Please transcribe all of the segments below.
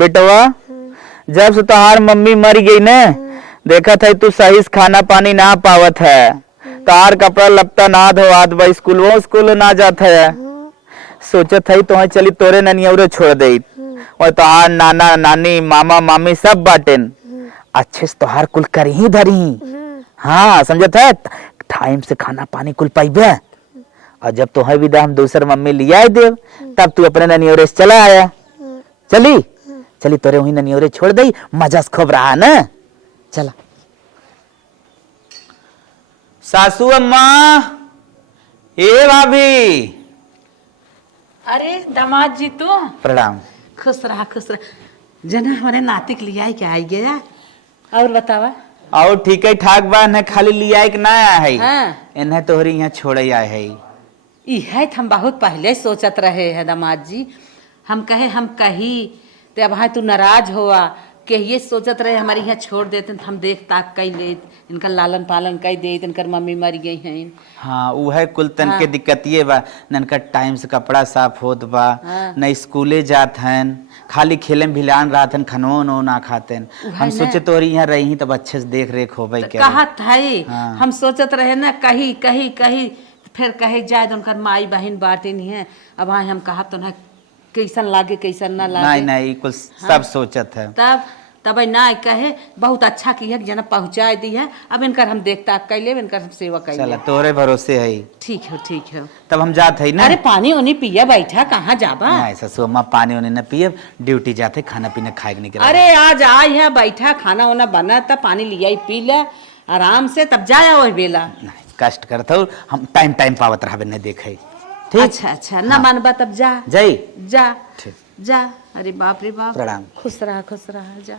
बेटवा जब से तोहार मम्मी मर गई न, देखा था तू सही से खाना पानी ना पावत है, तोहार कपड़ा लपटा ना धोआत बा, स्कूल ना जात है। सोचत है तो चली तोरे ननियौरे छोड़ दे, और तोहार नाना नानी मामा मामी सब बाटेन अच्छे से तोहार कुल करही धरही। हाँ समझत है, टाइम से खाना पानी कुल पाइबे, और जब तुम्हें विदा हम दूसर मम्मी लिया देव तब तू अपने ननियोरे से चला आया। चली चली तोरे वही ननियोरे छोड़ दई, मजा से खूब रहा न। चला सासू अम्मा, ए भाभी। अरे दामाद जी तू प्रणाम। खुश रहा जना हमारे नातिक लिया ही क्या आई गया। और बतावा। और ठीक है ठाक बा न, खाली लिया कि ना आया है। हाँ। इन्हें तोहरी यहाँ छोड़े आए है। है हम बहुत पहले सोचत रहे हैं दामाद जी, हम कही ते अब तू नाराज हुआ कि ये सोचत रहे हमारे यहाँ छोड़ देते हम देख ताक कई ले, इनका लालन पालन कई दे, इनकर मम्मी मर गई हैं। हाँ वो है कुल तन के दिक्कत ये बा, ननका टाइम से कपड़ा साफ होत बा, न स्कूले जात हन, खाली खेले में भिलान रात हन, खनो नो ना खाते। हम सोचे तोरी यहाँ रही तब अच्छे से देख रेख हो भाई। कहत है हम सोचत रहे ना कही कही कही फिर कहे जाए तो उनकर माई बहन बाटे नहीं है। अब हाँ हम कहा तो ना कैसन लागे कैसन ना लागे। नहीं कुल सब सोचत है। तब ना कहे बहुत अच्छा की है जना पहुँचा दी है। अब इनकर हम देखता कैले, इनकर हम सेवा कैले। चला तोरे भरोसे है। ठीक है तब हम जाते है ना। अरे पानी उनी पिया बैठा कहाँ जाबा। नहीं ससुर अम्मा पानी उनी न पिए, ड्यूटी जाते खाना पीना खाए के निकल। अरे आज आई है बैठा, खाना वाना बना तब पानी लिया पी ले आराम से, तब जाया वही बेला। कष्ट करता हूँ हम, टाइम टाइम पावत रहा न देखे। ठीक अच्छा ना मानबा तब जा जा जा। अरे बाप रे बाप। प्रणाम। खुश रहा जा।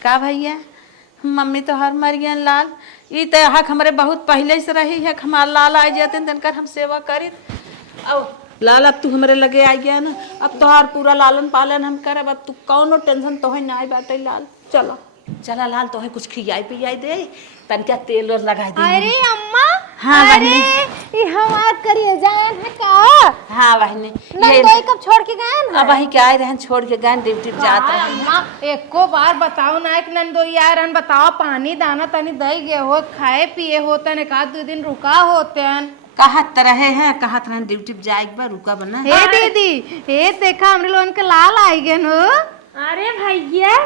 का भैया मम्मी तो हर मर गया लाल, ये तो हक हमारे बहुत पहले से रही है, हमारा लाल आ जाते तनकर हम सेवा करी। अब लाल अब तू हमारे लगे आ गया ना, अब तोहार पूरा लालन पालन हम करब, अब तू कौनो टेंशन तो ना आई बाटे लाल। चला लाल तो कुछ खियाई पियाई दे, तनका तेल और लगा दे। अरे अम्मा। हाँ अरे ये हमार करिए जान है का। हाँ बहनी नंदोई कब छोड़ के गए? अब वही क्या रहन छोड़ के गए, ड्यूटी जात रहे। अम्मा एको बार बताओ ना एक नंदोई आ रहन, बताओ पानी दाना तनी दई गे हो, खाए पिए होतन, एक आध 2 दिन रुका होतन। कहत रहे ड्यूटी जाए एक बार रुका बना। हे दीदी हे देखा हमरे लोगन के लाल आई गए हो। अरे भैया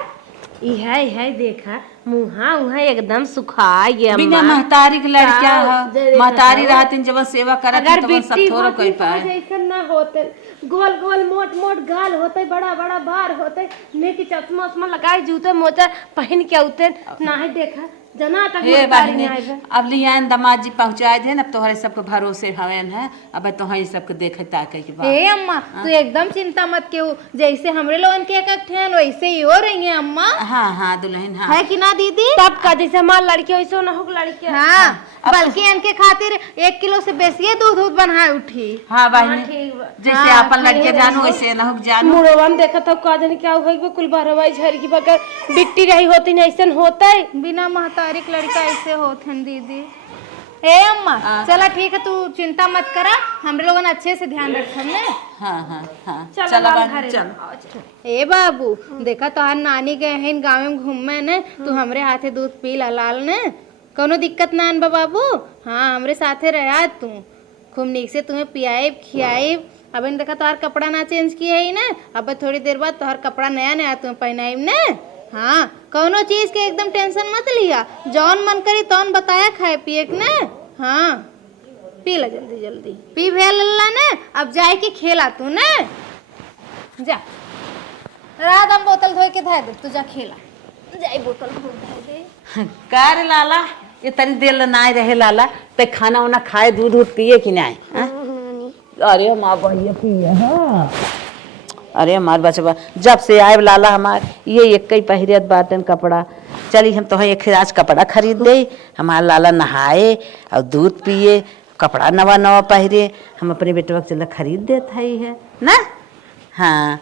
यह देखा मुहा उहा एकदम सुखा गया। बिना महतारी के लड़किया है, महतारी रहती जब सेवा करत अगर तो सब थोड़ा कोई पाए। ऐसा ना होते, गोल गोल मोट मोट गाल होते, बड़ा बड़ा बार होते, नेकी चश्मा उस्मा लगाए, जूते मोजा पहन के उते ना ही देखा जना तक महतारी नहीं। अब लियान दामाद जी पहुंचाए थे, अब तोहरे सबके भरोसे हवेन है, अब तोहरे सबके देखे ताके के बाद। हे अम्मा तू एकदम चिंता मत क्यों, जैसे हमरे लोगन के एक ठहन वैसे ही हो रही है अम्मा। हाँ दुल्हन हाँ है कि ना दीदी? तब का जैसे हमार लड़की वैसे ना हो लड़की। हाँ बल्कि इनके खातिर 1 किलो से बेसी दूध बनाए उठी। हाँ बहनी जैसे अपन लड़के जानो वैसे ना हो जानो। मुड़वा में देखा था का जाने क्या होई कुल भरवाई झर की बगर बिट्टी रही होती नहीं ऐसा होता है, बिना महतारी के लड़का ऐसे होते हैं दीदी। ए अम्मा चला ठीक है, तू चिंता मत करा, हमरे लोगन अच्छे से ध्यान रखम ने। हाँ चल। ए बाबू देखा तो नानी गए हैं गाँव में घूमे ने, तू हमरे हाथे दूध पी ला लाल ने, कोनो दिक्कत ना आन बाबू। हाँ हमरे साथे रहा तू, खूब नीक से तुम्हें पियाए खियाए। अब इन देखा तोहर कपड़ा ना चेंज किए ही ना, अब थोड़ी देर बाद तोहर कपड़ा नया नया तुम्हें पहनाइब ने। हाँ कौनो चीज के एकदम टेंशन मत लिया, जौन मन करी तौन बताया खाए पिए के ने। हाँ पी ला जल्दी जल्दी पी भेल ने, अब जाए के खेला तू ने, जा रात हम बोतल धोए के धाय दे, तू जा खेला, जाए बोतल धो दे। का रे लाला ये तनी देर ना रहे लाला, ते खाना वाना खाए दूध पिए कि नहीं? अरे माँ भैया पिए। हाँ अरे हमार बचवा जब से आए लाला हमार ये एक ही पहिरियत बातन कपड़ा, चली हम तो एक आज कपड़ा खरीद दे, हमारा लाला नहाए और दूध पिए, कपड़ा नवा नवा पहिरे, हम अपने बेटवा चला खरीद देता ही है ना। हाँ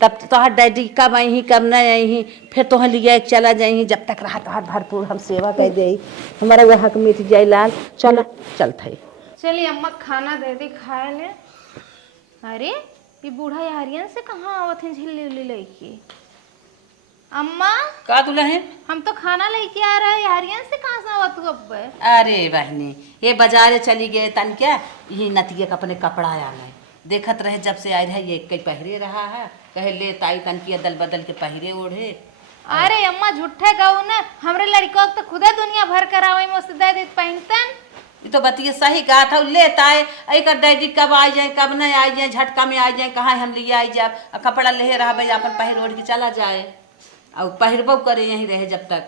तब तो डैडी कब आई कब नहीं आई, फिर तो लिया चला जाई, जब तक रहा तो भरपूर हम सेवा कर दे, हमारा वह हक मिट जाए लाल। चलो चलता है। चलिए अम्मा खाना दे दी खाए ले। अरे ये बूढ़ा यारियन से कहाँ आवत है झिल्ली उल्ली लड़की, अम्मा का दुल्हन? हम तो खाना लेके आ रहे हैं यारियन से, कहाँ से हुआ तू अब? अरे बहनी ये बाजारे चली गए तन क्या ये नतिये का अपने कपड़ा आ गए देखत रहे जब से आए रहे ये कई पहरे रहा है कहे ले ताई तन की अदल बदल के पहरे ओढ़े। अरे अम्मा झूठे कहू ना, हमरे लड़कों को तो खुदा दुनिया भर करावे में उससे दे देत पहनतन। ये तो बतिये सही कहा था ले ताए ऐ कर डैडी कब आ जाए कब न आ जाए झटका में आ जाए कहाँ हम लिए आई जाए कपड़ा ले रहा भाई अपन पहर ओढ़ के चला जाए और पहिरबो करे यहीं रहे जब तक।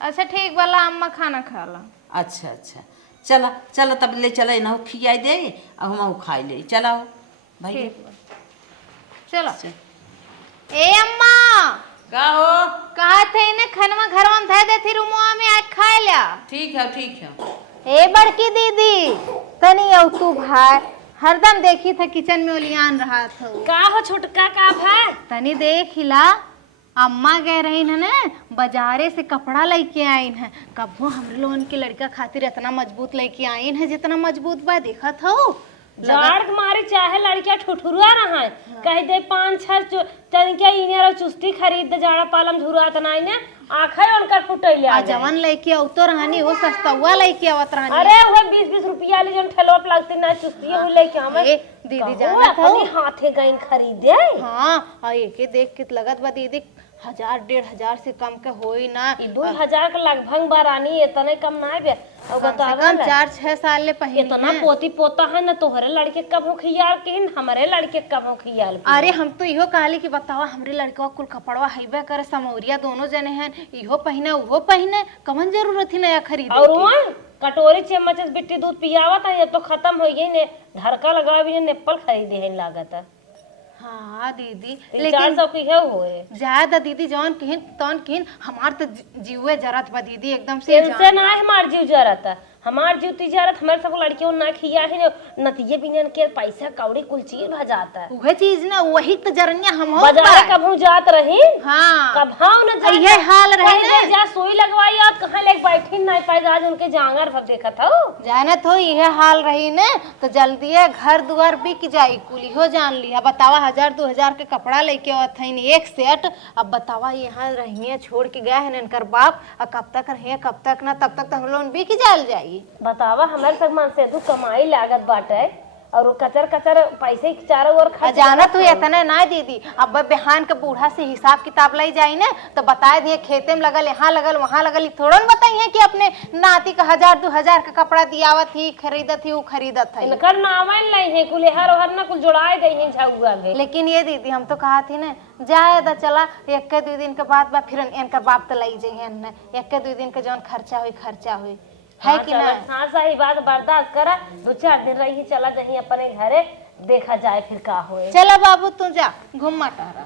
अच्छा ठीक वाला अम्मा खाना खा ला। अच्छा अच्छा चला चला तब ले चला ना खियाई दे और हम खाई ले चलाओ भाई। चलो ए अम्मा का हो कहा थे ने खनवा घर में धै दे थी रूमवा में आज खा लिया। ठीक है। ए बड़की दीदी तनी औ तू भाई हरदम देखी था किचन में ओलियान रहा था। का हो छुटका का भाई? तनी देख हिला अम्मा कह रही है ना बाजारे से कपड़ा लेके आई है, कब्बो हमरे लोगन के लड़का खातिर इतना मजबूत लेके आई है जितना मजबूत बा देखा था। जाड़ मारे चाहे लड़किया ठुठुरा रहा है कह दे 5-6 तनके इने चुस्ती खरीद दे जाड़ा पालम झुरात नहीं ने आंखें उनकर फुटैले आ जवन लेके औतो रहनी वो सस्ता हुआ लेके आवत रहनी। अरे वो 20-20 रुपया ले जन ठेलोप लगती ना चुस्ती वो लेके हम दीदी जाना था अपनी हाथे गईन खरीदे। हां और एके देख के लगत बा दीदी 1000-1500 से कम के होई ना। 2000 के लगभग बारानी इतने कम ना बे और बता कम 4-6 साल ले पहले इतना पोती पोता है ना तोहरे लड़के कब हो खियाल किन हमारे लड़के कब हो खियाल। अरे हम तो इहो कहली कि बतावा हमरे लड़का कुल कपड़वा हइबे करे समौरिया दोनों जने हैं इहो पहने उहो पहने कमन जरूरत ही नया खरीदे और वहाँ कटोरी चम्मच बिट्टी दूध पियावत है ये तो खत्म हो गई ने धरका लगा भी नेप्पल खरीदे है लागत है। हाँ दीदी लेकिन 400 की है होए ज्यादा दीदी जौन कहिन तौन कहिन हमार तो जीवे जरत बा दीदी एकदम से इनसे ना है हमार जीव जरत है हमार जीव तिजारत हमारे सब लड़कियों ना खिया है नतिये बिनन के पैसा कौड़ी कुल चीज भजाता है वह चीज ना वही तो जरनिया हम बाजार कभू जात रही। हां कभाव न ये हाल रहे ना जा सुई लगवाई और कहां ले बैठी नहीं पाए आज उनके जांगर भर देखा था जानत हो ये हाल रही ने तो जल्दी घर दुआर बिक जाई कुली हो जान लिया। बतावा 1000-2000 के कपड़ा लेके आवत हईन एक सेट। अब बतावा यहाँ रहिए छोड़ के गए हैं इनकर बाप और कब तक रहिए कब तक ना तब तक हम लोग बिक जाल जाई। बतावा हमारे सगमान से दू कमाई लागत बाटे और कचर कचर पैसे चारों ओर खा जाना तू इतने ना दीदी अब बिहान के बूढ़ा से हिसाब किताब लाई जाई ने तो बताए दिए खेते में लगल यहाँ लगल वहाँ लगल थोड़ा न बताइए कि अपने नाती का 1000-2000 का कपड़ा दियावत ही खरीदत ही वो खरीदत है इनकर नावन नहीं है कुल हर हर ना कुल जोड़ाए दे हैं झउआ में। लेकिन ये दीदी हम तो कहा थी ना जाए दा चला 1-2 दिन के बाद फिर इनका बाप तो लाई जाइए 1-2 दिन के जौन खर्चा हुई है कि ना। हाँ सही बात बर्दाश्त करा 2-4 दिन रही चला जाही अपने घरे देखा जाए फिर का होए। चलो बाबू तू जा घूम मटारा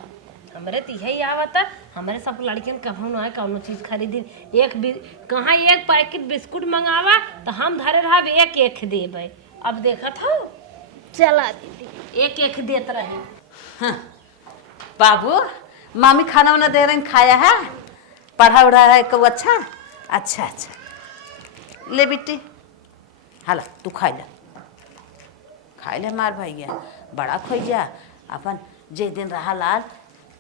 हमरे तो यही आवता हमारे सब लड़कियन कभू ना कौनो चीज खरीदी कहाँ एक पैकेट बिस्कुट मंगावा तो हम धरे रहा एक देवे। अब देखा था चला दीदी एक देत रहे। हाँ बाबू मामी खाना वाना दे रही खाया है पढ़ा उड़ा है कब अच्छा ले बेटी हाला तू खाई ले मार भैया बड़ा खोइया अपन जे दिन रहा लाल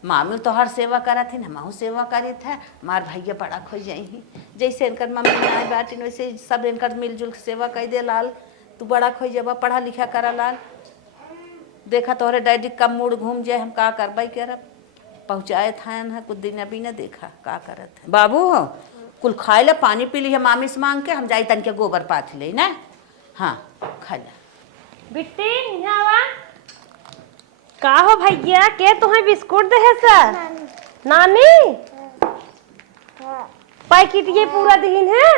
मामी तो हर सेवा करा थी ना माहू सेवा करी था मार भैया बड़ा खोई जाही जैसे इनकर मम्मी आए बाटिन वैसे सब इनकर मिलजुल के सेवा कर दे लाल तू बड़ा खोई जाबा पढ़ा लिखा करा लाल। देखा तोहरे डैडी कब मूड घूम जाए हम का करबाई करब पहुँचाए था ना कुछ दिन अभी न देखा का करत है। बाबू कुल खाए ला पानी पी ली है मामी से मांग के हम जाई तन के गोबर पाथ ले ना। हाँ खा ला बिट्टी यहाँ का हो भैया के तुम्हें बिस्कुट दे है सर नानी पैकेट ये पूरा दिन है।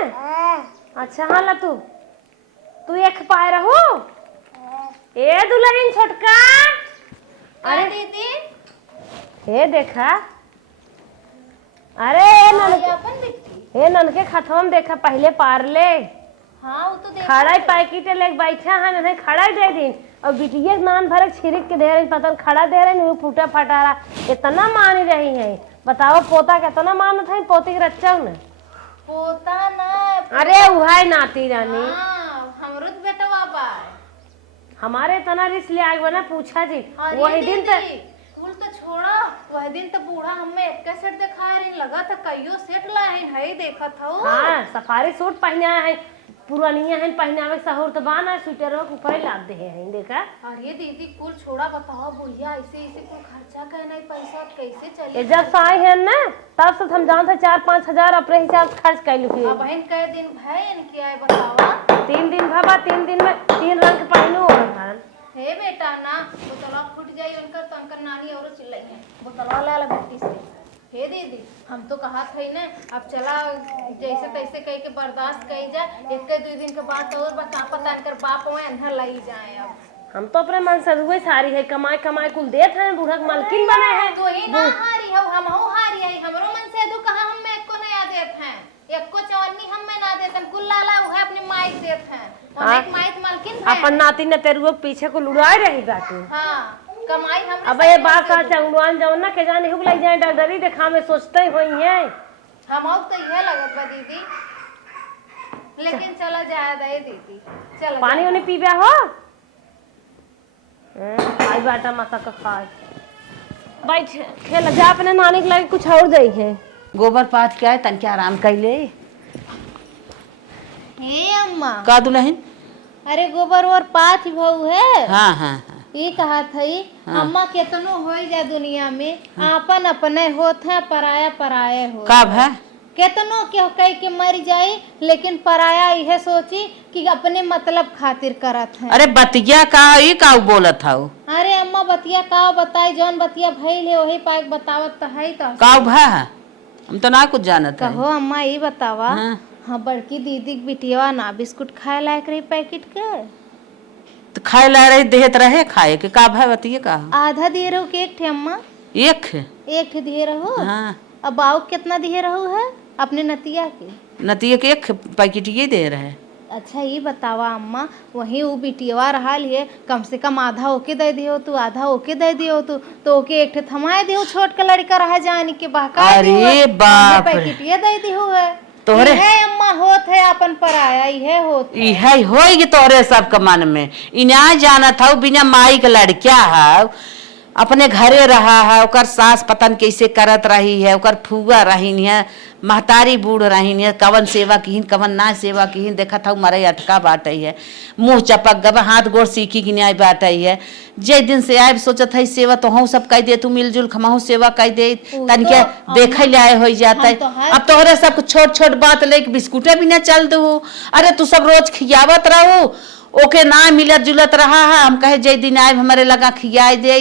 अच्छा हाँ ला तू एक पाए रहो ए दुल्हन छोटका। अरे दीदी ये देखा अरे ए ननके खतम देखा पहले पार ले। हाँ वो तो खड़ा पैकेट ले बैठा है नहीं खड़ा दे दिन और बिटिया नान भर छिड़क के दे रही पता खड़ा दे रहे नहीं फूटा फटारा इतना मान रही है। बताओ पोता कितना मान था पोती के रच्चा ने पोता ना अरे उहाय नाती रानी हमरो तो बेटा बाबा हमारे इतना रिस ले आग बना पूछा जी अरे वही दिन दीदी, स्कूल तो छोड़ा, वह दिन तो बूढ़ा हमें एक सेट दिखा रही, लगा था कईयो सेट लाए है, देखा था। हाँ सफारी सूट पहना है, पुरानिया है पहनावे सहूर तो बाना स्वेटर ऊपर लाद दे है देखा। अरे दीदी कुल छोड़ा, बताओ बुढ़िया ऐसे ऐसे कुल खर्चा करना है, पैसा कैसे चले। ये जब से आए हैं ना तब से हम जानते 4-5 हजार अपने हिसाब से खर्च कर लुकी। अब बहन कई दिन भाई इनकी आए बतावा। 3 दिन भाबा, 3 दिन में 3 रंग के पहनू और हे बेटा ना बोतलवा फूट जाई उनकर, तो अंकर नानी और चिल्लाई है बोतलवा ला गट्टी से। हे दीदी हम तो कहा थे ना, अब चला जैसे तैसे कह के बर्दाश्त कही जाए, 1-2 दिन के बाद और बता पता कर बाप वहाँ अंधा लाई जाए। अब हम तो अपने मन से रुए सारी है, कमाई कमाई कुल देत हैं, बूढ़ा के मालकिन बने हैं। तो ही ना हारी हो, हम हो हारी है, हमरो मन से दो कहा हम में एको नया देत हैं, एको चवन्नी हम में ना देतन, कुल लाला है अपनी माई देत हैं, अनेक माई मालकिन है। अपन नाती ने तेरुओ पीछे को लुड़ाए रही बाकी। हां कमाई हम। अब ये बात का चंगुआन जाओ ना के जाने हुक लग जाए, डगडरी देखा में सोचते होई है। हम और तो यह लगत बा दीदी, लेकिन चला जाए दे दीदी, चल पानी उन्हें पीबे हो आई बाटा माता का खाए बैठ खेल जा, अपने नानी के लगे कुछ और जाई है। गोबर पाथ के आए तन के आराम कर ले। हे अम्मा का दुल्हन? अरे गोबर और पाथ भऊ है। हाँ हाँ हाँ ये कहा थई अम्मा केतनो होई जा दुनिया में, आपन अपने होत है, पराया पराये हो। का भा? केतनो के कह के मर जाई, लेकिन पराया यह सोची कि अपने मतलब खातिर करत है। अरे बतिया का ई का बोलत थाऊ? अरे अम्मा बतिया का बताई, जौन बतिया भइल है वही पाक बतावत तो है। तो का भा? हम तो ना कुछ जानत है। कहो अम्मा ये बतावा। हाँ। हाँ बड़की दीदी के बिटिया ना बिस्कुट खाए लायक रही पैकेट के, तो खाए ला रही देहत रहे खाए के का भा? बतिए का आधा दिए रहो के एक ठे अम्मा, एक ठे दिए रहो। हाँ अब बाऊ कितना दिए रहो है अपने नतिया के? नतिया के एक पैकेट ये दे रहे। अच्छा ये बतावा अम्मा, वही वो बिटिया रहा लिए, कम से कम आधा ओके दे दियो तू, आधा ओके दे दियो तू, तो ओके एक ठे थमाए दियो, छोट का लड़का रहा जाने के बहका अरे बाप रे। पैकेट ये दे दियो है तोहरे है अम्मा होत है अपन पराया है होत है। इहे होई तोहरे सब के मन में इना जाना था बिना माई के लड़किया है, अपने घरे रहा है, ओकर सास पतन कैसे करत रही है, ओकर फुआ रही है, महतारी बूढ़ रही है, कवन सेवा की कवन ना सेवा की देखा था मरे अटका बाटे है, मुंह चपक गब हाथ गोड़ सीखी की न्याय बाटे है। जे दिन से आए सोचत है सेवा तो हम सब कह दे, तू मिलजुल खमाहू सेवा कह दे, तन के देखे लाए हो जाता है। अब तोहरे सब छोट छोट बात लेके बिस्कुटे भी ना चल दू। अरे तू सब रोज खियावत रहू, ओके ना मिलत जुलत रहा है, हम कहे जे दिन आए हमारे लगा खियाए दे,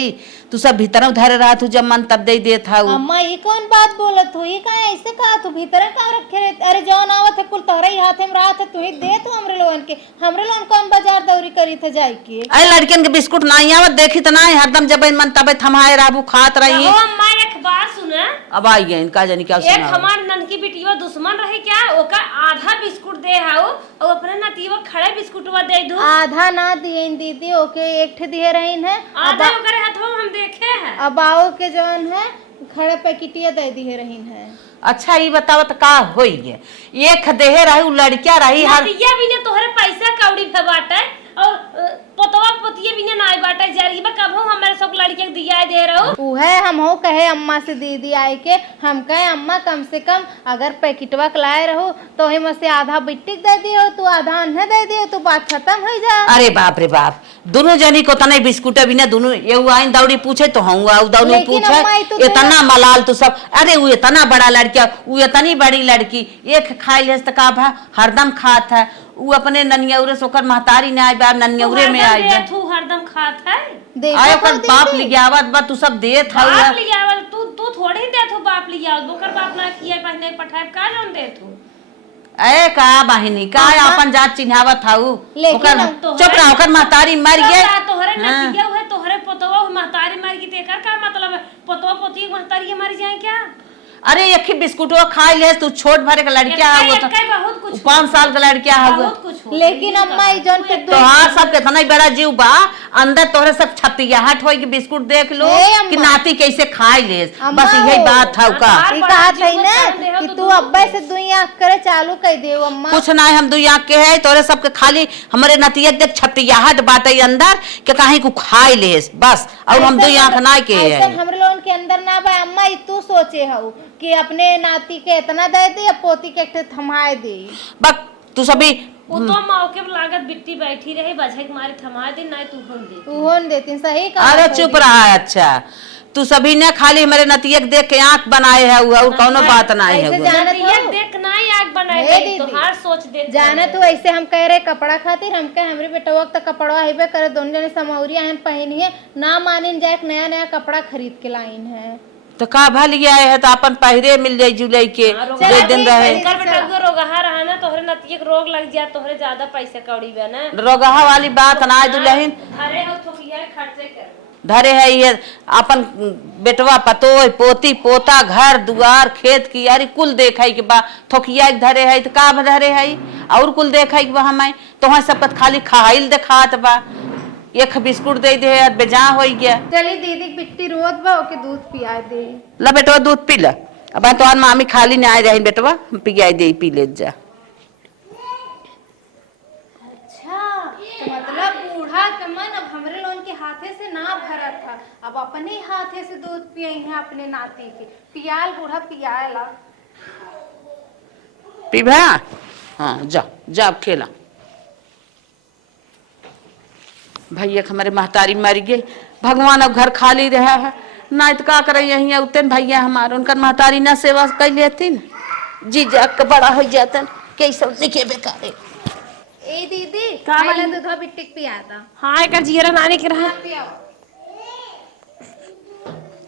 तू सब भीतर उधर रहा, तू जब मन तब दे देत था। अम्मा ये कौन बात बोलत हो, ये का ऐसे कहा तू भीतर का रखे रहे? अरे जौन आवत है कुल तोहरे ही हाथे में रात है, तू ही दे तू हमरे लोगन के, हमरे लोगन कौन बाजार दौरी करी थे जाई के? अरे लड़कियन के बिस्कुट नहीं आवत देखी तो नहीं, हरदम जब मन तब थमाए राबू खात रही। अम्मा एक बात सुना, अब आई गए इनका जानी क्या एक हमार ननकी बिटिया दुश्मन रही क्या, ओका आधा बिस्कुट दे हाउ और अपने नतीवा खड़े बिस्कुटवा दे दू। आधा ना दिए दीदी, ओके एक ठे दिए रही है, आधा ओकरे हाथवा में हम देखे हैं। अब आओ के जौन है खड़े पैकेटिया दे दिए रही है। अच्छा ये बताओ तो का होई है, एक देहे रही लड़किया रही हर नतिया भी ने तोहरे पैसा कौड़ी पे बाटे और पोतवा पोतिये भी ने नाई बाटे, जरीबा कब हम हमारे सब लड़के के दिया दे रहो। उहे हम हो कहे अम्मा से दीदी आए के, हम कहे अम्मा कम से कम अगर पैकेटवा लाए रहो तो हम से आधा बिट्टी दे दियो, तू आधा अन्हे दे दियो, तो बात खत्म हो जा। अरे बाप रे बाप, दोनों जनी को तने बिस्कुट भी ना, दोनों ये आइन दौड़ी पूछे तो हम दौड़ी पूछे इतना मलाल तो सब। अरे वो इतना बड़ा लड़किया, वो इतनी बड़ी लड़की एक खाई ले तो का भा हरदम खात है, वो अपने ननियौरे सोकर महतारी ने आए बा ननियौरे में आई बा, तू हरदम खात है आए ओकर बाप लियावत बा, तू सब देत हौ। बाप लियावत तू थोड़ी देत हो, बाप लियावत ओकर बाप ना किए पहने पठाए का जन देत हो। ए का बहिनी का अपन जात चिन्हावत हौ, ओकर चुप रह, ओकर महतारी मर गए। तोहरे नतिया है, तोहरे पोतवा महतारी मर गई, तेकर का मतलब है? पोतवा पोती महतारी मर जाए क्या? अरे एक ही बिस्कुट खाई ले, तू छोट भरे का लड़किया है, वो 5 साल का लड़किया है, लेकिन अम्मा जौन पे तो हाँ सब कितना बड़ा जीव बा अंदर तोहरे सब छतियाहट होई कि बिस्कुट देख लो कि नाती कैसे खाई ले, बस यही बात है का। ई कहा थई ना कि तू अब्बे से दुई आँख करे चालू कर दे अम्मा। कुछ ना हम दुई आँख के है तोरे सबके खाली हमारे नतिया देख छतियाहट बाटे अंदर के कहीं को खाई ले बस और हम दुई आँख ना के ऐसे है। हमरे लोगन के अंदर ना बा अम्मा। ई तू सोचे हऊ कि अपने नाती के इतना दे दे या पोती के एक थमाए दे। बक तू सभी वो तो मौके पर लागत बिट्टी बैठी रही बजे के मारे थमा दे ना तू होन दे। तू होन देती सही कहा। अरे चुप रहा है। अच्छा तू सभी ने खाली हमारे नतिया के देख के आँख बनाए है और कौनो बात ना है। ये देख ना आग बनाए तो हार सोच दे जाना तू ऐसे हम कह रहे कपड़ा खातिर हम कह हमरे बेटवा तक कपड़ा हेबे करे दोनों जने समौरिया हैं पहनी है ना मानिन जाए नया नया कपड़ा खरीद के लाइन है तो का भल गया है तो अपन पहरे मिल जाये जुलाई के जे दिन रहे। कर बेटा को रोगहा रहा ना तोहरे नतिया के रोग लग जाए तोहरे ज्यादा पैसे कौड़ी बे ना। रोगहा वाली बात ना दुल्हन अरे हो तो किया खर्चे कर धरे है ये अपन बेटवा पतोय पोती पोता घर दुआर खेत की यारी कुल देखा के बा थोकिया धरे है तो का धरे है और कुल देखा के बा हमें तो सब खाली खाइल देखात बा एक बिस्कुट दे दे बेजा हो गया। चली दीदी बिट्टी रोज बा ओके दूध पिया दे। ला बेटवा दूध पी ला अब तो मामी खाली नहीं आए रही बेटवा पिया दे पी ले जा। अच्छा तो मतलब बूढ़ा के मन अब हमरे लोगन के हाथे से ना भरा था अब अपने हाथे से दूध पिए हैं अपने नाती के पियाल बूढ़ा पियाला पीबा हाँ जा जा खेला। भैया हमारे महतारी मर गई भगवान अब घर खाली रहा है ना तो का करे यही उतन भैया हमारे उनका महतारी ना सेवा कर लेती जी जाग बड़ा हो जाता कैसे के बेकार। ए दीदी पहले दूध बिट्टी पिया था। हाँ एक जीरा नानी के रहा पियाओ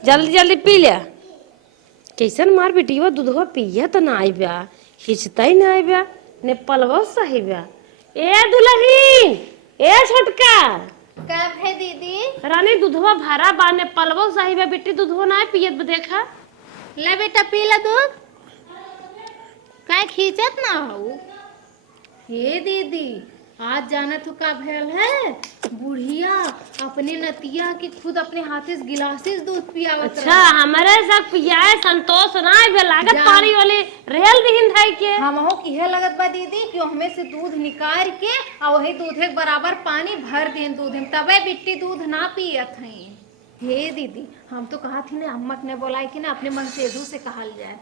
जल्दी जल्दी पी ले कैसन मार बेटी वो दूधवा पिया तो ना आई ब्या खिंचता ही ना आई ब्या ने पलवा सही ब्या। ए दुल्हन ए छोटका कब है दीदी रानी दूधवा भरा बाने पलवो सही बे बेटी दूधवा ना पियत देखा ले बेटा पी ला दूध काहे खींचत ना हो। हे दीदी आज जाना तो का भयल है बुढ़िया अपने नतिया के खुद अपने हाथे से गिलासेस दूध पियावत अच्छा हमारे सब पियाए संतोष ना बे लागत पानी वाली रेल दिहिन धाई के हम हो किहे लगत बा दीदी कि हमें से दूध निकाल के और वही दूध के बराबर पानी भर दें दूध में तबे बिट्टी दूध ना पियत हैं। हे दीदी हम तो कहा थी ना अम्मा ने बोला कि ना अपने मन से एदू से कहल जाए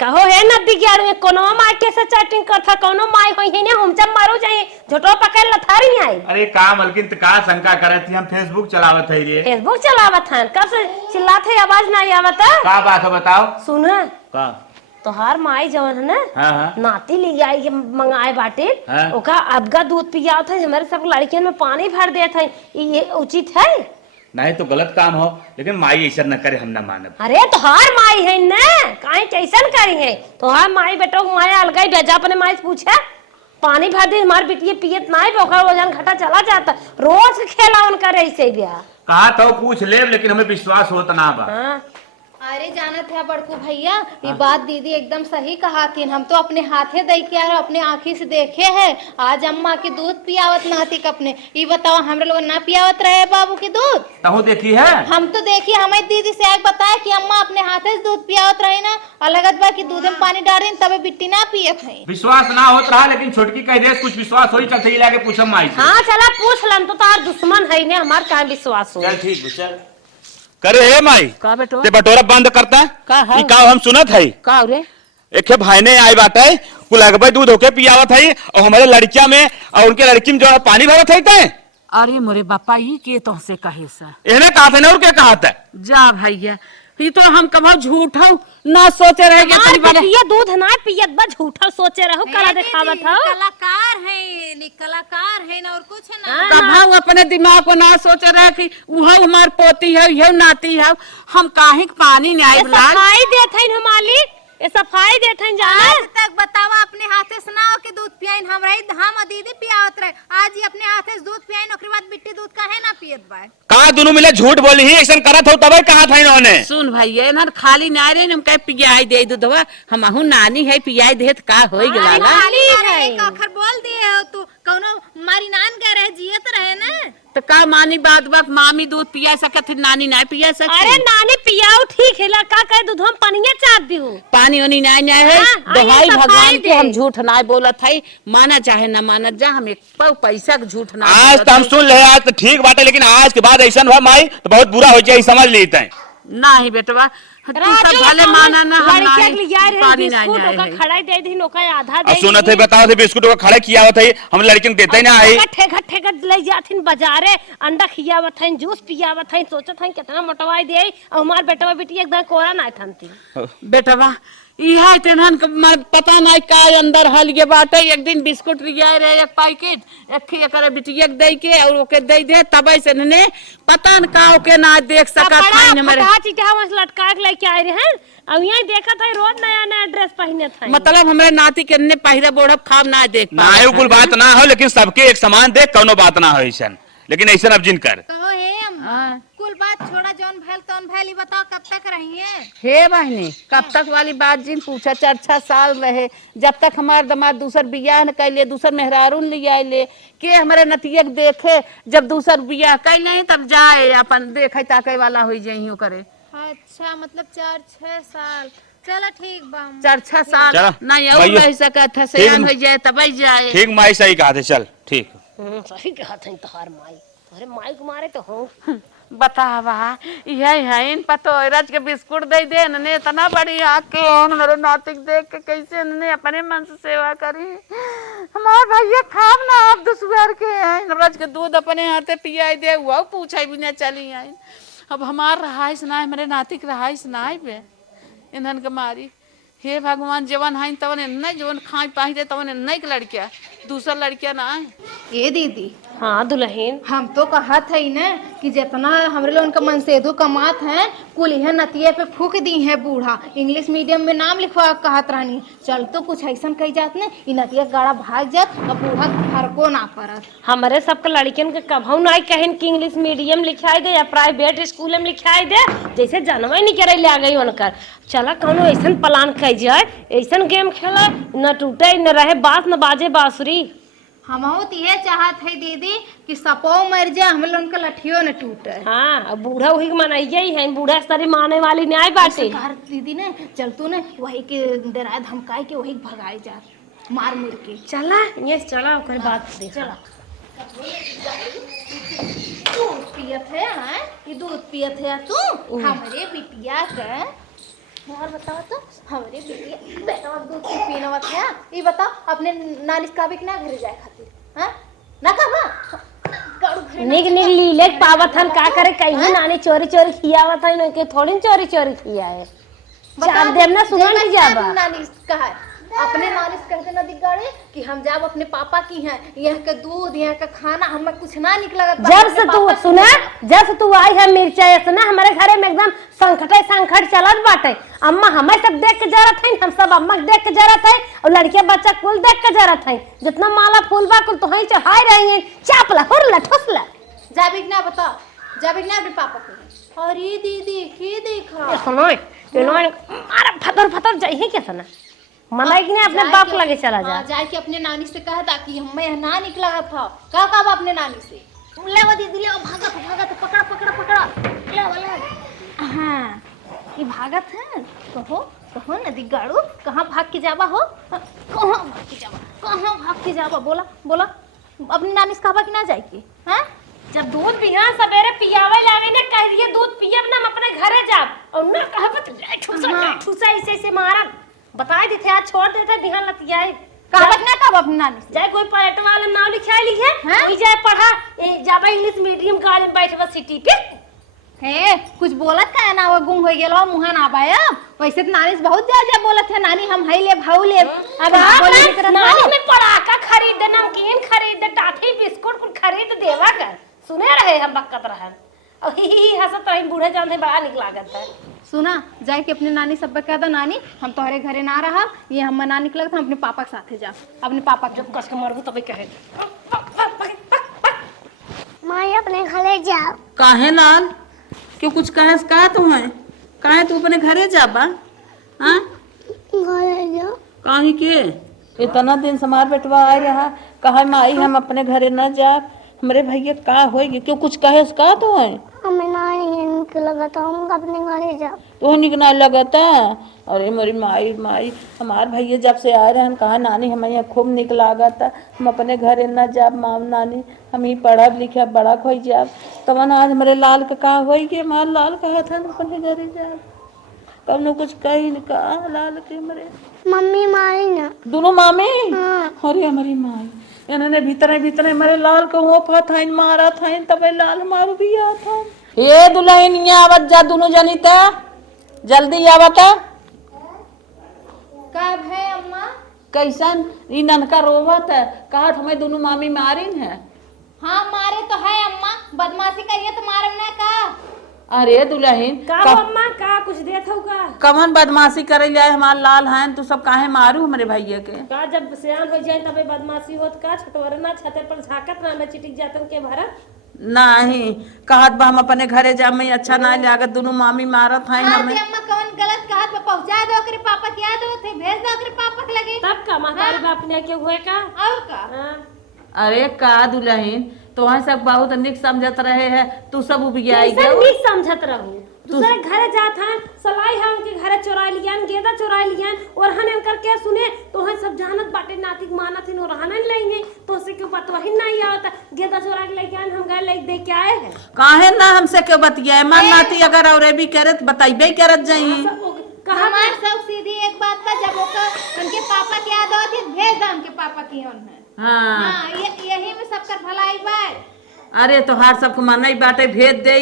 कहो है नदी के आड़ में कोनो माई कैसे चैटिंग करता कोनो माई होई है ने हम जब मारो जाए झोटो पकड़ लथारी नहीं आई। अरे का मलकिन का शंका करे थी हम फेसबुक चलावत है रे फेसबुक चलावत हन कब से चिल्लाते आवाज नहीं आवत का बात है बताओ सुन का तोहार माई जवन है ना हाँ। नाती ले आई के मंगाए बाटे हाँ। ओका अबगा दूध पिया था हमारे सब लड़कियन में पानी भर देत है ये उचित है नहीं तो गलत काम हो लेकिन माई ऐसा न करे हम न मानब। अरे तोहार माई है ना काहे कैसन करी है तोहार माई बेटो माया अलगाई भेजा अपने माई से पूछे पानी भर दे हमार बिटिया पियत ना है वजन घटा चला जाता रोज खेला उनका ऐसे बिया कहा तो पूछ ले लेकिन हमें विश्वास होता ना बा। हाँ अरे जाना था बड़कू भैया ये बात दीदी एकदम सही कहा थी हम तो अपने हाथे दे के आ अपने आँखी से देखे है आज अम्मा की दूध पियावत नाती अपने ये बताओ हमरे लोग ना पियावत रहे बाबू की दूध तहु देखी है हम तो देखिए हमें दीदी से आग बताया कि अम्मा अपने हाथे से दूध पियावत रही ना अलगत बा कि दूध में पानी डाल रही तबे बिट्टी ना पियत है। विश्वास ना होत रहा लेकिन छोटकी कह दे कुछ विश्वास हो ही चलते ही लाके पूछम माई से। हाँ चला पूछ लन तो तार दुश्मन है ने हमार का विश्वास हो चल ठीक चल करे हे माई का बेटवा ते बटोरा बंद करता का है? ई का हम सुनत है का रे एक भाई ने आई बात है कुल अगबे दूध होके पियावत है और हमारे लड़किया में और उनके लड़की में जो है पानी भरत है ते अरे मोरे बापा ये के तो से कहे सा इन्हें कहा था ना और क्या कहा था जा भैया ये तो हम कब झूठ हो ना सोचे रह गए ये दूध ना पियत बा झूठा सोचे रहो कला दिखावत हो कलाकार है ना और कुछ ना कब अपने दिमाग को ना सोचे रहे कि वह हमार पोती है यह नाती है हम काहे पानी नहीं आए सफाई देत है हमारी ये सफाई देत है जाना आज तक बतावा अपने हाथे से ना के दूध पियाइन हम दीदी पियावत रहे आज ही अपने हाथे से दूध पियाइन ओकरे बाद बिट्टी दूध काहे ना पियत बा कहा दोनों मिले झूठ बोली ही ऐसा करत हो तब कहा था इन्होंने। सुन भैया इन्हर खाली ना रे हम कह पियाई दे दूधवा हमहू नानी है पियाई देत का होई गेला अखर बोल दिए हो तू कौनो मारी नान कह रहे जियत रहे ना तो का मानी बात बात मामी दूध पिया सकत है, नानी नहीं पिया सकती। अरे नानी पियाओ ठीक है, लड़का कहे दूध हम पनिया चाट दी हूँ। पानी वानी नहीं है। हाँ, दवाई सफाई भगवान के दे। हम झूठ ना बोलत है, माना चाहे ना माना जा, हम एक पैसा के झूठ ना आज बोलत तो हम हई। सुन ले, आज तो ठीक बात है, लेकिन आज के बाद ऐसा हुआ माई तो बहुत बुरा हो जाए, समझ लेते हैं। नहीं बेटवा, तू सब भले माना ना, हम लड़किया के नहीं लिए यार पानी बिस्कुट नहीं ओका है। खड़ा दे दी, ओका आधा अब दे सुनत है, बताओ थे बिस्कुट को खड़े किया हुआ था, हम लड़की को देते ही ना आई। ठेका ठेका ले जाथिन बाजारे, अंडा खियावत हन, जूस पियावत हन, सोचत हन कितना मोटवाई दे, और हमार बेटवा बेटी एकदम कोरा ना थनती। बेटवा यह तेनहन पता नहीं का अंदर हल के बाटे। एक दिन बिस्कुट लिया रहे एक पैकेट, एक करे बिटिया दे के और ओके दे दे, तबे से ने पता न का ओके ना देख सकत है हमरे। कपड़ा चिटा मस लटका के लेके आए रहे, अब यही देखा था रोज नया नया ड्रेस पहने थे। मतलब हमरे नाती के ने पहिरे बोढ़ब खाब ना देख ना है कुल बात ना हो, लेकिन सबके एक समान देख, कोनो बात ना हो ऐसा। लेकिन ऐसा अब जिन कर कहो हे अम्मा, कुल बात छोड़ा, जौन भैल तौन भैल, बताओ कब तक रही है? हे बहनी, कब तक वाली बात जिन पूछा, 4-6 साल रहे, जब तक हमार दमाद दूसर बियाह न कैले, दूसर मेहरारून ले आइले के हमारे नतिया के देखे, जब दूसर बियाह कैले तब जाए अपन देखे ताके वाला हो जाइयो करे। अच्छा, मतलब 4-6 साल। चलो ठीक बा। 4-6 साल चलो, नहीं और भैया, रह सकत है, सयान हो जाए तब जाए। ठीक माई सही कहा थे, चल ठीक। सही कहा था तोहार माई, तोहरे माई को मारे तो हो। बतावा यही है इन पतो रज के बिस्कुट दे दे ने इतना बड़ी आके मेरे नातिक देख के कैसे ने अपने मन से सेवा करी। हमार भैया खाब ना आप दुश्मन के हैं, रज के दूध अपने हाथे पियाई दे, वो पूछाई बिना चली आई। अब हमार रहाइश ना है, मेरे नातिक रहाइश ना है बे इन्हन के मारी। हे भगवान, जवन है तवन नहीं, जवन खाई पाई दे तवन नहीं के लड़किया, दूसरा लड़किया ना है। ए दीदी, हाँ दुल्हन, हम तो कहत है ना कि जितना हमरे लोगन का मनसेधु कमात है, कुल यह नतिये पे फूक दी है बूढ़ा। इंग्लिश मीडियम में नाम लिखवा कहत रहनी, चल तो कुछ ऐसा कही जात ने, इ नतिया गाड़ा भाग जात और बूढ़ा फरको ना पड़त। हमारे सबके लड़कियन के कभू नहीं कहन कि इंग्लिश मीडियम लिखाई दे या प्राइवेट स्कूल में लिखाई दे, जैसे जनवा नहीं करे ले आ गई उनकर। चला कौनो ऐसा प्लान कही जाए, ऐसा गेम खेला न टूटे न रहे बास न बाजे बांसुरी। हमहू तो ये चाहत है दीदी कि सपो मर जाए, हम लोगन का लठियो न टूटे। हाँ, अब बूढ़ा वही मनाइए ही है, बूढ़ा सारी माने वाली न्याय बाटे। कार दीदी ने चल तू ने वही के डराए धमकाए के वही भगाए जा, मार मुर के। चला ये चला ओकर बात देख। चला दूध पियत है, हाँ ये दूध पियत है तू हमारे बिटिया का। और बताओ तो हमारे बिटिया बेटा दूध पीना है, ये बताओ अपने नानी का भी ना घर जाए खातिर, हाँ ना कहा निक निक लीले पावत हम का करे, कहीं नानी चोरी चोरी खियावत है, न के थोड़ी चोरी चोरी खिया है। चार देव ना सुना नहीं जाबा। नानी कहा अपने नानी से कहते ना दिगाड़े कि हम जाब अपने पापा की हैं, यहाँ का दूध यहाँ का खाना हमें कुछ ना निकला। जब से तू सुना, जब से तू आई है मिर्चा सुना, हमारे घरे में एकदम संकट चलत बाटे। अम्मा हमें सब देख के जरत है, हम सब अम्मा देख के जरत है, और लड़किया बच्चा कुल देख के जरत है। जितना माला फूल बा कुल तो ही चढ़ाई रही है, चापला हुरला ठुसला। जाबिक ना बताओ, जाबिक ना अपने पापा को। अरे दीदी की देखा सुनो अरे फतर फतर जाइए क्या सुना, मना कि नहीं अपने बाप लगे चला जा। जाए के अपने नानी से कहा था कि हमें यहाँ ना निकला था, कहा कहा अपने नानी से ले वो दीदी ले भागत पकड़ा पकड़ा पकड़ा ले वाला। हाँ ये भागत है, कहो नदी गाड़ू कहाँ भाग के जावा हो, कहाँ भाग के जावा बोला बोला अपनी नानी से कहा कि ना जाए के। हाँ जब दूध बिहान सवेरे पियावे लागे ना, कह दिए दूध पियब ना हम अपने घरे जाब, और ना कहबत ठुसा ऐसे मारा बताए देते आज छोड़ देते बिहान लतियाए। कहबत ना कब अपनी नानी से जाए कोई पर्यटन वाले नाम लिखाए लिखे, वही जाए पढ़ा जाबा इंग्लिश मीडियम कॉलेज बैठबा सिटी पे। हे कुछ बोलत का ना, वो गुम हो गेलो मुंह ना आबाया। वैसे तो नानी से बहुत ज्यादा बोलत है, नानी हम हई ले भाऊ ले। अब नानी में पड़ाका खरीद दे, नमकीन खरीद दे, टाफी बिस्कुट कुछ खरीद देवा कर, सुने रहे हम बकत रहे और ही हंसत रही। बूढ़े जान से बड़ा निक लागत है। सुना जाए कि अपने नानी सब कह दो नानी हम तोहरे घरे ना रहा, ये हम ना निकला हम अपने पापा के साथे जा, अपने पापा जब कस के मरबू तभी कहे माई अपने घरे जाओ। काहे लाल क्यों कुछ कहे का तू है, काहे तू अपने घरे जाबा? हाँ घरे जाओ काहे के इतना दिन समार बेटवा आ रहा, कहा माई हम अपने घरे न जा, हमरे भैया का होएगी क्यों कुछ कहे का तो है हमें नहीं लगा था हम अपने घर जाओ। तो निकना लगता। अरे मेरी माई माई हमार भैया जब से आए रहे हम कहा नानी हमें यहाँ खूब निक लागता हम अपने घर न जाब माम नानी हम ही पढ़ब लिखब बड़ा खोई जाब तब आज हमारे लाल का का होई के हमार लाल कहा था अपने घरे जाब कब न कुछ कही न कहा लाल के हमारे मम्मी मारी ना। दोनों मामे। हाँ। अरे हमारी माई इन्होंने भीतर भीतर हमारे लाल को होफा था मारा था तब लाल मारू भी आ था। ये दुल्हनिया आवत जा दोनों जनी था जल्दी आवता। कब है अम्मा? कैसन ई ननका रोवत है कहा हमें दोनों मामी मारिन है। हाँ मारे तो है अम्मा, बदमाशी करिए तो मारम ना का। अरे दुल्हन का हो अम्मा का कुछ देत हो का कमन बदमाशी करे ले हमार लाल हैं तू सब काहे मारू हमारे भैया के का जब सियान हो जाए तबे बदमाशी होत का छटवर ना छते पर झाकत ना में चिटिक जातन के भरत नहीं कहत बा हम अपने घरे जा में अच्छा ना लागत दोनों मामी मारत हैं हाँ हमें। ते अम्मा कौन गलत कहा पे पहुंचा दो करे पापा के याद होते भेज दो करे पापा के लगे तब का मातारी बाप ने के हुए का और का। हाँ। अरे का दुल्हन तो वहाँ सब बहुत निक समझत रहे है तू सब उबियाई कैसे गयो। नीक समझत रहू दूसरे घरे जात हन सलाई हम के घरे चोरा लियन गेदा चोरा लियन और हन इनकर के सुने तो हम सब जानत बाटे नातिक मानत इन और हन लेंगे तो से क्यों बतवही नहीं आवता गेदा चोरा के लेके आन हम गए ले दे के आए हैं काहे ना हमसे क्यों बतिया मन नाती अगर और भी करत बताइबे करत जाई। कहा हमार सब सीधी एक बात का जब ओकर उनके पापा के याद होती भेज दो उनके पापा की ओर में। हाँ हाँ यही में सबकर भलाई बा। अरे तो हर सबको मनई बाटे भेज दे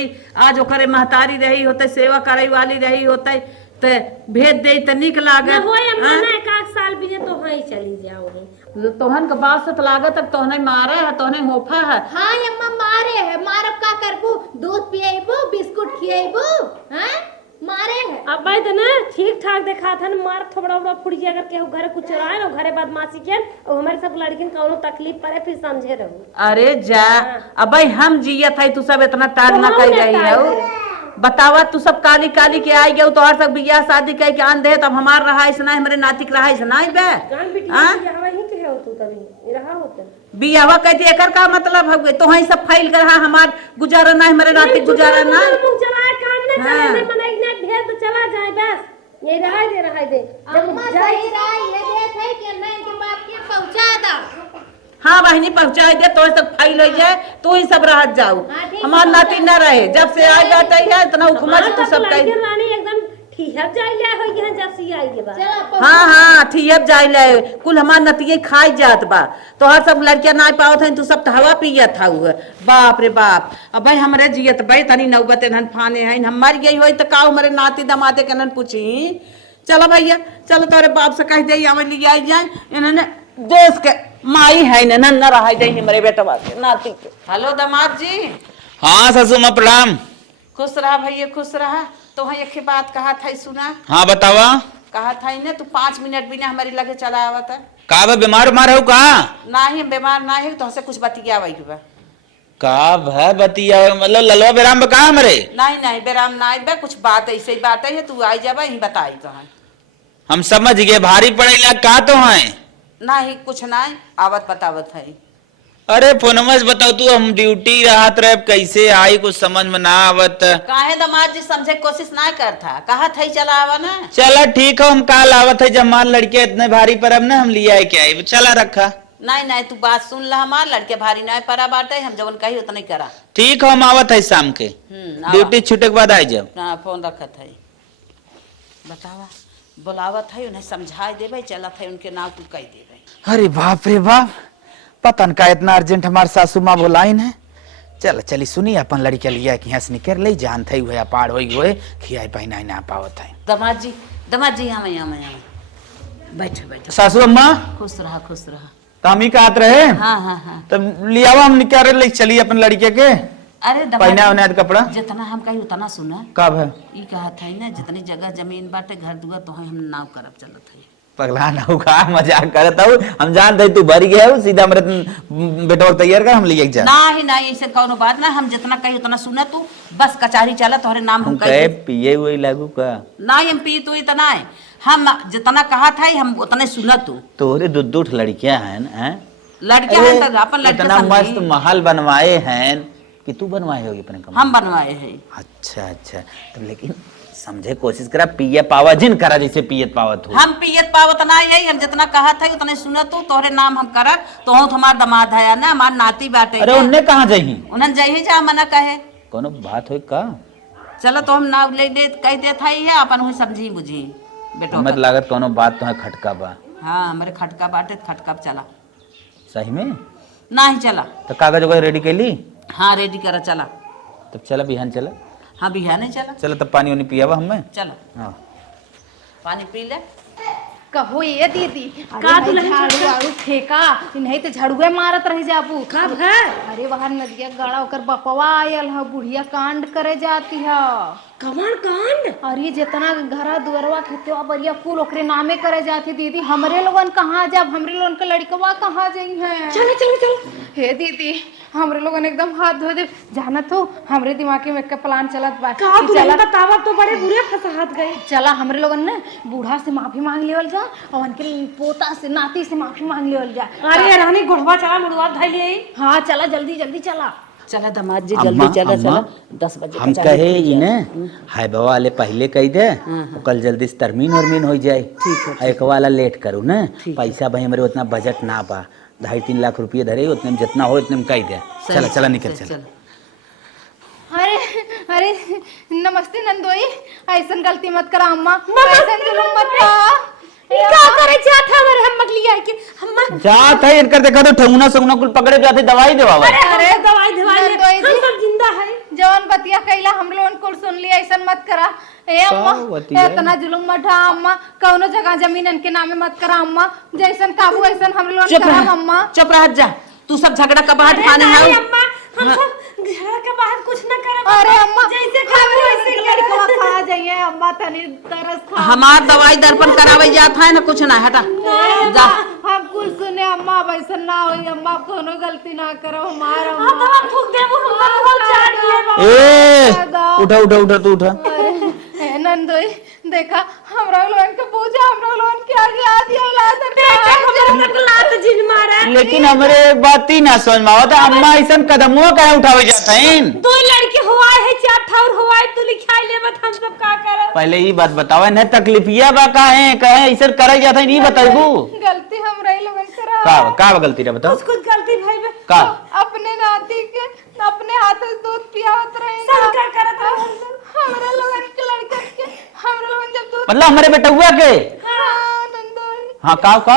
आज ओकरे महतारी रही होते सेवा करे वाली रही होते ते भेज दे त निक लागत। होए अम्मा ना एक आध साल भी तो वहीं चली जाओगे तोहन के बात से लागत अब तोहने मारे है तोहने होफा है। हाँ अम्मा मारे है मारब का करबू दूध पिएबू बिस्कुट खिएबू हैं मारे है। अब भाई ना ठीक ठाक देखा था ना मार थोड़ा बड़ा फुड़िया अगर केहू घरे कुछ चुराए ना घरे बदमाशी के और हमारे सब लड़किन कौनो तकलीफ पड़े फिर समझे रहू। अरे जा अब भाई हम जियत है तू सब इतना टाल ना कर रही है बतावा तू सब काली काली के आई गए तो हर सब बियाह शादी कह के आन दे तब हमार रहा ऐसा नहीं हमारे नातिक रहा ऐसा नहीं बे गान बिटिया यहाँ ही के हो तू तभी रहा होता बियाहवा कहती एकर का मतलब है तो वही सब फाइल कर रहा हमार गुजारा नहीं हमारे नातिक गुजारा ना मुंह चलाए काम न चले न मने इतना ढेर तो चला जाए बस ये रहा दे अम्मा सही राय ये देत है कि नहीं इनके बाप के पहुंचा दा। हाँ बहनी पहुँचाई दे तो सब फाइल हो जाए तो ही सब रह जाओ हाँ, ठीक हमार नाती न रहे जब से आ जाता है इतना हुकूमत तू सब कही। रानी एकदम ठीहर जाई ले हो यहाँ जब से आई के बाद चलो हाँ हाँ ठीब जाए ले कुल हमार नतिये खाई जात बा तो हर सब लड़कियां ना पावत है तू सब हवा पियत था बाप रे बाप अब भाई हमरे जियत भाई तनी नौबत नन फाने है हमारी यही होई तो का हमारे नाती दमादे के नन पूछी चलो भैया चलो तोरे बाप से कह दे आवे ले आई जाए इन्होंने देश के माई है न रहा जाए मेरे बेटा के नाती के। हेलो दामाद जी। हाँ ससुर माँ प्रणाम। खुश रहा भैया खुश रहा तो वहाँ एक बात कहा था सुना। हाँ बतावा। कहा था ने तू 5 मिनट बिना हमारी लगे चला आवत है का बा बीमार उमार हो का ना ही बीमार ना है तो हमसे कुछ बतिया वही बा का भय बतिया मतलब ललवा बेराम बा का हमरे नहीं नहीं बेराम ना बे कुछ बात ऐसे ही बात है तू आई जाबा यही बताई तो है हम समझ गए भारी पड़ेला का तो है नहीं कुछ नहीं आवत बतावत है। अरे फोनमस बताओ तू हम ड्यूटी राहत रहे कैसे आई कुछ समझ में ना आवत काहे दामाद जी समझे कोशिश ना करता कहा था चला आवा ना। चला ठीक हो हम काल आवत है जब हमारे लड़के इतने भारी पर अब ना हम लिया है क्या चला रखा नहीं नहीं तू बात सुन ला हमार लड़के भारी नहीं पड़ा बाटे हम जवन कही उतना ही करा। ठीक हो हम आवत है शाम के ड्यूटी छूटे के बाद आई जब ना फोन रखत है बतावा बुलावत है उन्हें समझा देवे चलत है उनके नाम तू कह देवे। अरे बाप रे बाप पता न का इतना अर्जेंट हमारे सासू माँ बुलाइन है। चल चली सुनी अपन लड़के लिया कि यहाँ से निकल ले जान थे हुए पार हो गए खियाई पहना ना पावत है। दमाद जी हम बैठे बैठे सासू अम्मा खुश रहा तो हम ही कहत रहे हाँ तब लिया हम निकाल ले चली अपन लड़के के अरे पहना उन्हें कपड़ा जितना हम कही उतना सुना कब है ई कहा था ना जितनी जगह जमीन बाटे घर दुआ तो हम नाव करब चलत है पगला ना का मजाक करता हूँ हम जानते तू भरी गया हो सीधा मेरे बेटा तैयार कर हम लिए जा ना ऐसे कौनो बात ना हम जितना कही उतना सुना तू बस कचहरी चला तोहरे नाम हम कहे पिए हुए लागू का ना हम पी तू इतना है हम जितना कहा था हम उतने सुना तू तोरे दूध लड़कियां हैं लड़कियां हैं तो अपन लड़के इतना मस्त समझी। महल बनवाए हैं कि तू बनवाए होगी अपने कमरे हम बनवाए हैं। अच्छा अच्छा, तो लेकिन समझे कोशिश करा पिए पावा जिन करा जैसे पियत पावत हो। हम पियत पावत ना है, हम जितना कहा था उतने सुनत तू, तोहरे नाम हम करब तो हमार दमाद है ना, हमार नाती बाटे अरे उनने कहाँ जाही? उन्हें जही जा मना कहे। कोनो बात हो का? चलो तो हम नाव ले दे कह दे था है अपन हुई समझी बुझी बेटो मत लागत कोनो बात तो है खटका बा। हाँ हमारे खटका बाटे तो खटका पे चला। सही में? ना ही चला। तो कागज वगैरह रेडी कर ली? हाँ रेडी करा चला। तब चला बिहान चला। हाँ बिहार नहीं चला। चलो तब पानी वानी पियावा हमें। चलो हाँ पानी पी ले। कहो ये दीदी झाड़ू झाड़ू फेंका नहीं तो झड़ुए मारत रह जाबू। कब है? अरे वहाँ नदिया गड़ा ओकर बपवा आयल है, बुढ़िया कांड करे जाती है। कमर कांड? अरे जितना घरा दुअरवा खेतवा बरिया कुल ओकरे नामे करे जाती दीदी। हमरे लोगन कहाँ जाब, हमरे लोगन के लड़कवा कहाँ जाई है। चलो चलो चलो। हे दीदी हमरे लोगन एकदम हाथ धो दे। जानत हो हमरे दिमाग में एक प्लान चलत बा का कि तू चला बतावा तो बड़े बुरे फसाहत गए। चला हमरे लोगन ने बूढ़ा से माफी मांग लेवल जा और उनके पोता से नाती से माफी मांग लेवल जा। अरे रानी गुड़वा चला मुड़वा धैली आई। हाँ चला जल्दी जल्दी चला। चला दमाद जी अम्मा, जल्दी चला अम्मा, चला 10 बजे हम कहे इने हाय बाबा वाले पहले कह दे कल जल्दी से तरमीन वरमीन हो जाए। ठीक है। एक वाला लेट करूँ ना, पैसा भाई हमारे उतना बजट ना पा, 2.5-3 लाख रुपये धरे उतने में जितना हो उतने में कह दे। चला चला निकल चल। अरे अरे नमस्ते नंदोई, ऐसन गलती मत करा अम्मा, ऐसन जुलूम मत करा। क्या करे जात है हमारे हम मगलिया के हम जात है इनकर देखा तो ठगुना सगुना कुल पकड़े जाते दवाई देवावा। अरे दवाई दवाई हम सब जिंदा है। जवन बतिया कैला हम लोगन कुल सुन लिया, ऐसन मत करा। ए अम्मा बतिया? इतना जुलूम मत ढा अम्मा, कौनो जगह जमीन इनके नामे मत करा अम्मा। जैसन काबू ऐसन हम लोगन चुप करा रह अम्मा। चुप रह जा। तू सब झगड़ा का बाहर खाने है। अम्मा हम सब घर के बाहर कुछ न करब। अरे अम्मा जैसे खाबू ऐसे लड़का खा जाइए अम्मा, तनी तरस खा। हमार दवाई दर्पण करावे जाता है ना, कुछ ना हटा जा। हम कुल सुने अम्मा, वैसा ना होई अम्मा, कोनो गलती ना करो हमार हां अम्मा। तो हम थूक देबो हम बहुत चाट लेबो। ए उठा उठा उठा तू उठा। अरे नंदोई देखा हमरा लोगन के पूजा, हमरा लोगन के आगे आदि औलाद लात जिन मारा। लेकिन हमरे एक बात ही ना समझ में आवत, अम्मा ऐसा कदमों कहे उठावे जाते हैं। दो लड़के हुआ है चार ठाउर हुआ है, तू लिखाई ले मत हम सब का करब। पहले ही बात बतावा न तकलीफिया बा काहे कहे ऐसा करे जाता है, नहीं बताइबू गलती हमरा ही लोगन करा। का गलती रे बताओ कुछ गलती भाई में का? अपने नाती के अपने हाथ से दूध पियावत रही सब का करत रहो। हमरा लोगन के लड़कन के हमरा लोगन जब दूध मतलब हमारे बेटा हुआ के हाँ नंदोई हाँ का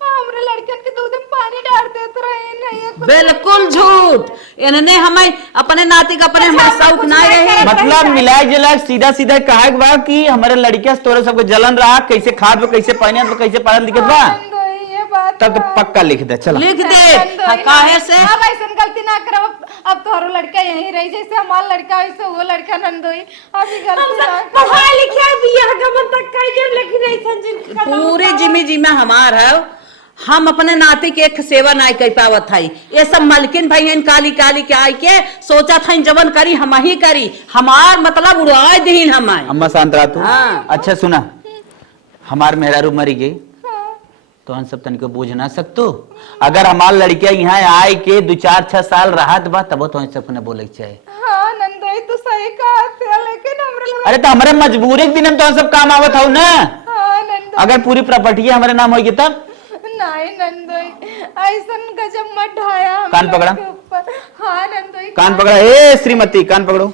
हमरा लड़कन के दूध में पानी डाल देते रहे नहीं। बिल्कुल झूठ। इन्होंने हमें अपने नाती का अपने हमारे शौक ना रहे। मतलब मिलाए जुलाए सीधा सीधा कहा बा कि हमारे लड़कियां तोरे सबको जलन रहा, कैसे खाद बा कैसे पानी बा कैसे पढ़ल लिखत बा, ये बात तब तो पक्का लिख दे। चलो लिख दे काहे से। अब ऐसा गलती ना करो। अब तोहरो लड़का यहीं रही, जैसे हमारा लड़का वैसे वो लड़का नंदोई। अभी गलती ना करो। पढ़ा लिखा बियाह का मन तक कह दे, लेकिन ऐसा जिन पूरी जिम्मी जिम्मा हमार है। हम अपने नाती के एक सेवा नहीं कर पावत था। ये सब मलकिन भाई काली काली के आई के सोचा था जवन करी हम ही करी, हमार मतलब उड़ाए दीन हमारे। अम्मा शांत रहा तू। हाँ। अच्छा सुना, हमार मेहरारू मरी गई तो हम सब तनिको बूझ ना सकतो। अगर हमार लड़कियां यहाँ आए के 2-4-6 साल रहत बा तब तो सब ने बोले के चाहे। हाँ नंदोई तू सही कहा थे, लेकिन हमरे लोग अरे तो हमारे मजबूरी के दिन हम तो सब काम आवत हो ना। हाँ नंदोई अगर पूरी प्रॉपर्टी हमारे नाम होगी तब नहीं नंदोई ऐसन गजब मत ढाया हम कान लोग पकड़ा। के ऊपर। हाँ नंदोई कान पकड़ा। ए श्रीमती कान पकड़ो।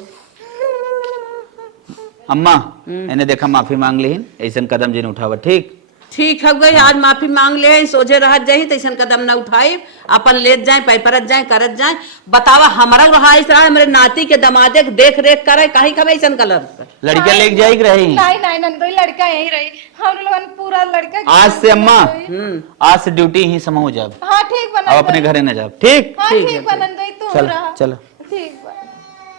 अम्मा इन्हें देखा माफी मांग ली, ऐसा कदम जिन उठावा। ठीक ठीक है गई, आज माफी मांग ले सोचे रह जाही तो ऐसा कदम न उठाए, अपन ले जाए पैपरत जाए करत जाए। बतावा हमारा रहा इस रहा मेरे नाती के दमादे के देख रेख करे कहीं कभी ऐसा कलर लड़कियां लेके जाएगी रही। नहीं नहीं नंदोई लड़का यहीं रही, हम लोगन पूरा लड़का। आज से अम्मा आज से ड्यूटी ही समझ जाओ। हाँ ठीक बना अब अपने घरे न जाओ। ठीक हाँ ठीक बा नंदोई तू चलो रहा। चलो।